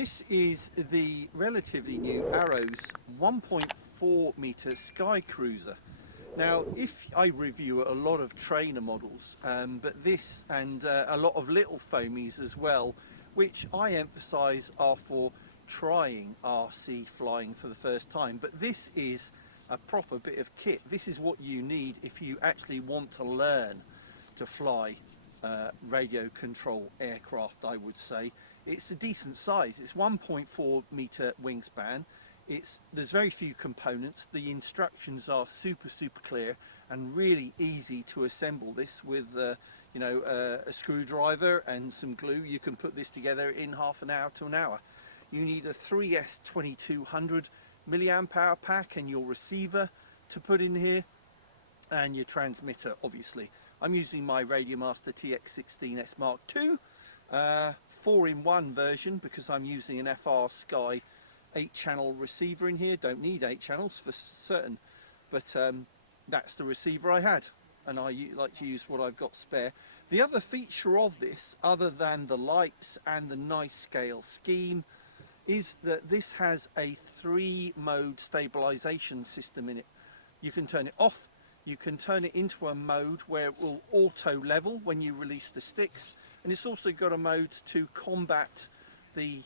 This is the relatively new Arrows 1.4 meter Sky Cruiser. Now, if I review a lot of trainer models, but this and a lot of little foamies as well, which I emphasize are for trying RC flying for the first time, but this is a proper bit of kit. This is what you need if you actually want to learn to fly radio control aircraft, I would say. It's a decent size. It's 1.4 meter wingspan. There's very few components. The instructions are super clear and really easy to assemble this with a screwdriver and some glue. You can put this together in half an hour to an hour. You need a 3S 2200 milliamp hour pack and your receiver to put in here, and your transmitter, obviously. I'm using my Radiomaster TX16S Mark II 4-in-1 version because I'm using an FR Sky 8-channel receiver in here. Don't need 8 channels for certain, but that's the receiver I had, and I like to use what I've got spare. The other feature of this, other than the lights and the nice scale scheme, is that this has a 3-mode stabilization system in it. You can turn it off, you can turn it into a mode where it will auto level when you release the sticks, and it's also got a mode to combat the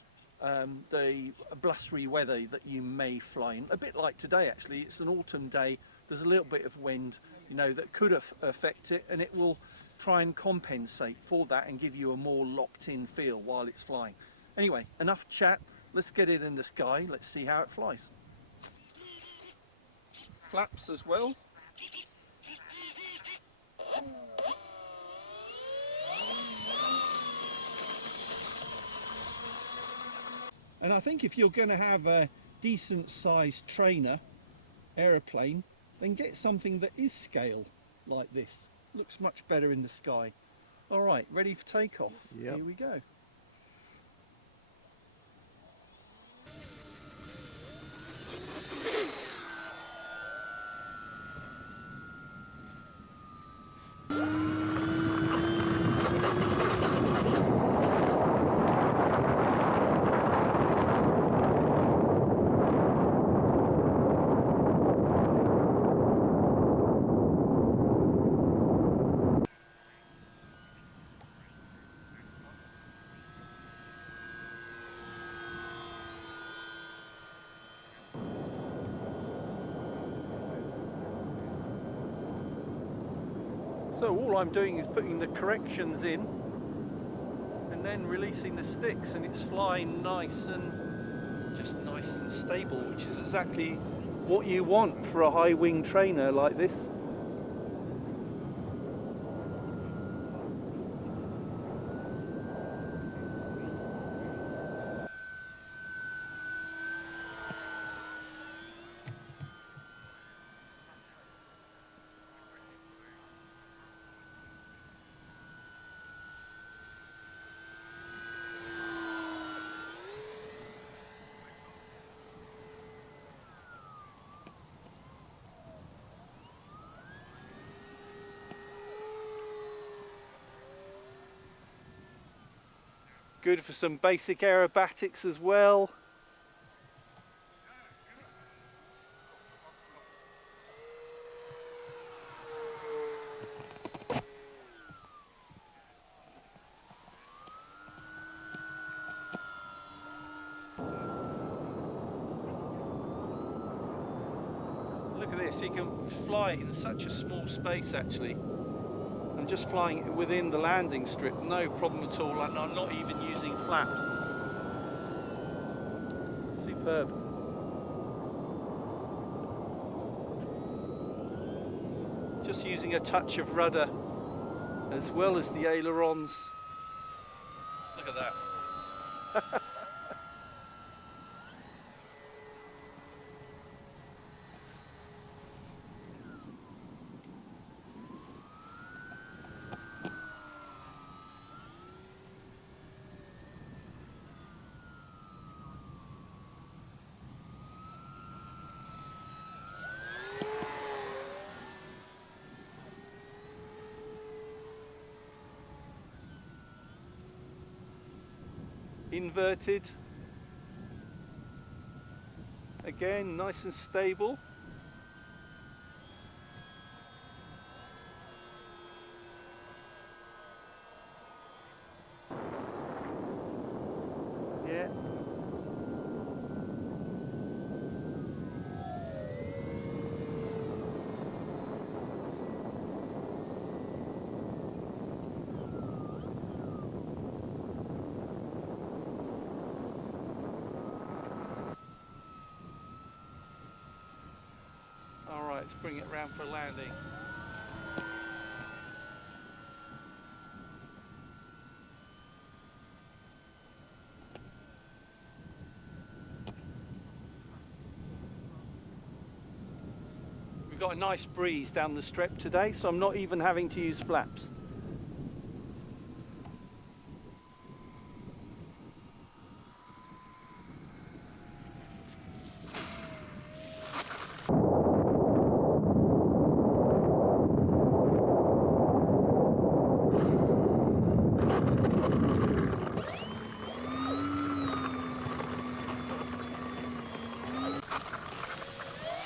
blustery weather that you may fly in. A bit like today, actually. It's an autumn day, there's a little bit of wind, that could affect it, and it will try and compensate for that and give you a more locked in feel while it's flying. Anyway, enough chat. Let's get it in the sky. Let's see how it flies. Flaps as well. And I think if you're going to have a decent sized trainer aeroplane, then get something that is scale like this. Looks much better in the sky. All right, ready for takeoff? Yep. Here we go. So all I'm doing is putting the corrections in and then releasing the sticks, and it's flying nice and stable, which is exactly what you want for a high wing trainer like this. Good for some basic aerobatics as well. Look at this, you can fly in such a small space actually. I'm just flying within the landing strip, no problem at all, and I'm not even using flaps. Superb. Just using a touch of rudder as well as the ailerons. Look at that. Inverted Again, nice and stable. Yeah. Alright, let's bring it round for a landing. We've got a nice breeze down the strip today, so I'm not even having to use flaps.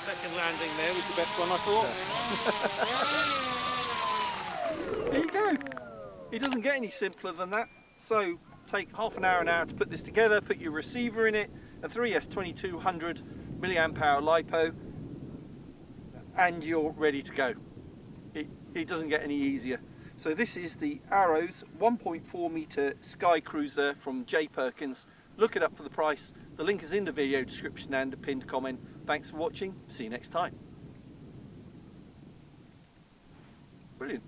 Second landing there was the best one, I thought. There you go. It doesn't get any simpler than that. So take half an hour to put this together, put your receiver in it, a 3S2200 milliamp hour lipo, and you're ready to go. It doesn't get any easier. So this is the Arrows 1.4 meter Sky Cruiser from J Perkins. Look it up for the price. The link is in the video description and a pinned comment. Thanks for watching. See you next time. Brilliant.